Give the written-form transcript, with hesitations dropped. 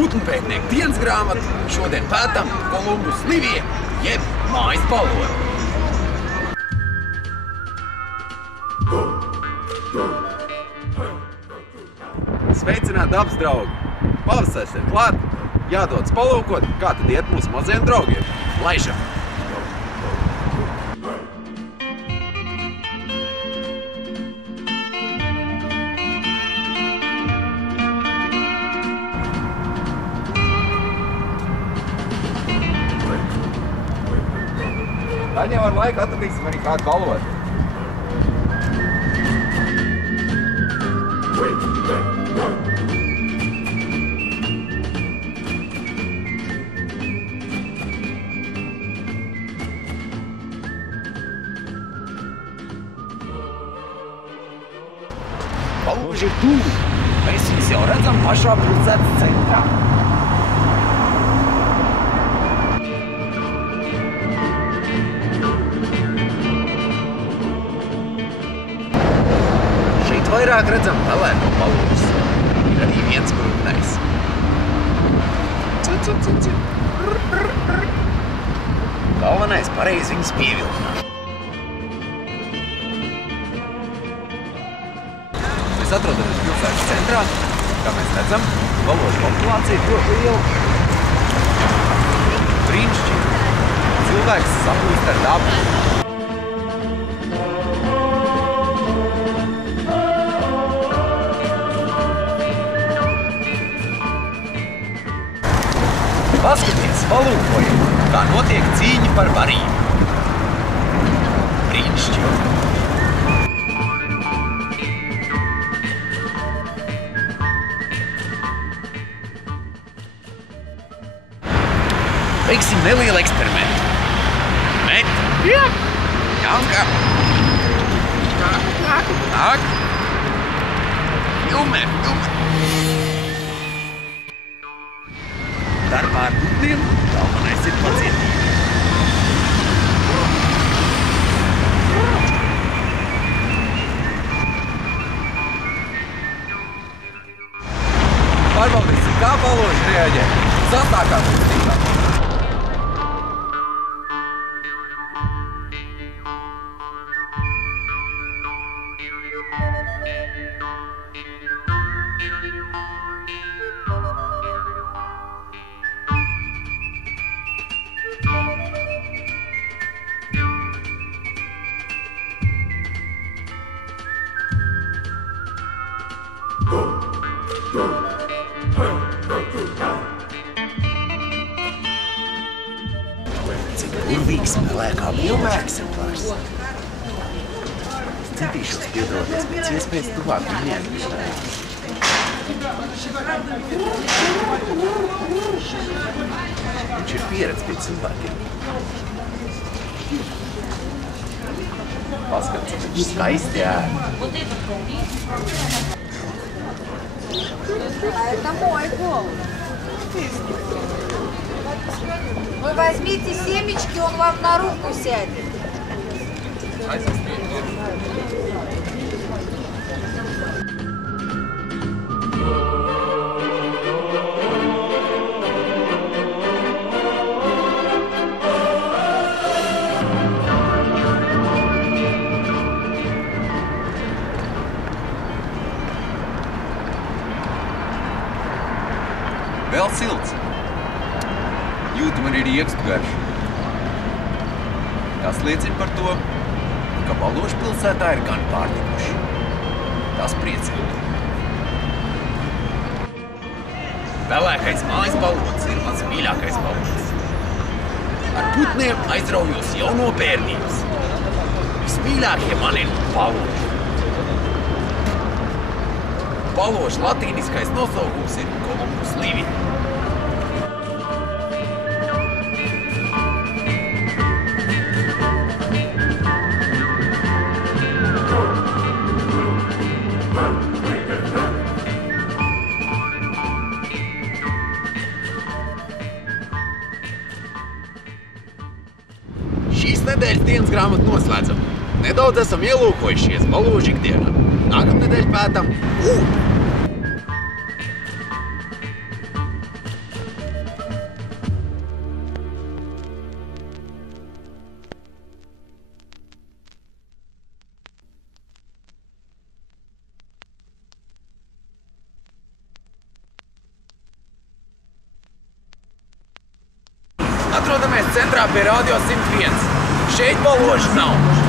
Putnpētnieku dienas grāmatu šodien pētam Kolumbus Livija, jeb mājas baloni. Sveicināt dabas draugi! Pavasaris ir klāt, jādodas palūkot, kā tad iet mūsu maziem draugiem. Laišam! Tad jau ar laiku atradīsim arī kādu baloni. Balūži ir tuvu. Mēs viņus jau redzam pašā pilsētas centrā. Vairāk redzam pelēko balūnus. Ir arī viens krupnais. Galvenais pareizi viņus pievilkt. Mēs atrodamies pilsētas centrā. Kā mēs redzam, balūžu populācija ir ļoti liela. Brīnišķīgi. Cilvēks saplūst ar dabu. Paskaties, palūkojam, kā notiek cīņa par varību. Brīnišķīgi. Veiksim nelielu eksperimentu. Met. Jā. Janka. Nāk. Filmē. Darbā ar putniem galvenais ir pacietība. Pārbaudīsim, kā balūži reaģē uz astākām kustībām. Cik burvīgs pelēkā balva eksemplārs. Es centīšos piedoties pēc iespējas tuvāk viņiem. Viņš ir pieredze pie cilvēkiem. Paskats, viņš skaisti ēd. А это мой голубь. Вы возьмите семечки, он вам на руку сядет. Vēl silts. Jūtam arī riekstu garšu. Tas liecina par to, ka balūžu pilsētā ir gan pārtikuši. Tas priecē. Pelēkais mājas balons ir mans mīļākais balons. Ar putniem aizraujos jau no bērnības. Vismīļākie man ir paloši. Paloši latīniskais nosaukums ir Columbus Livi. Šīs nedēļas dienas grāmatu noslēdzam. Nedaudz esam ielūkojušies balūžu ikdienā. Nākamnedēļ pētam ūpi. Atrodamies centrā pie Radio 101. Šeit balūžu nav.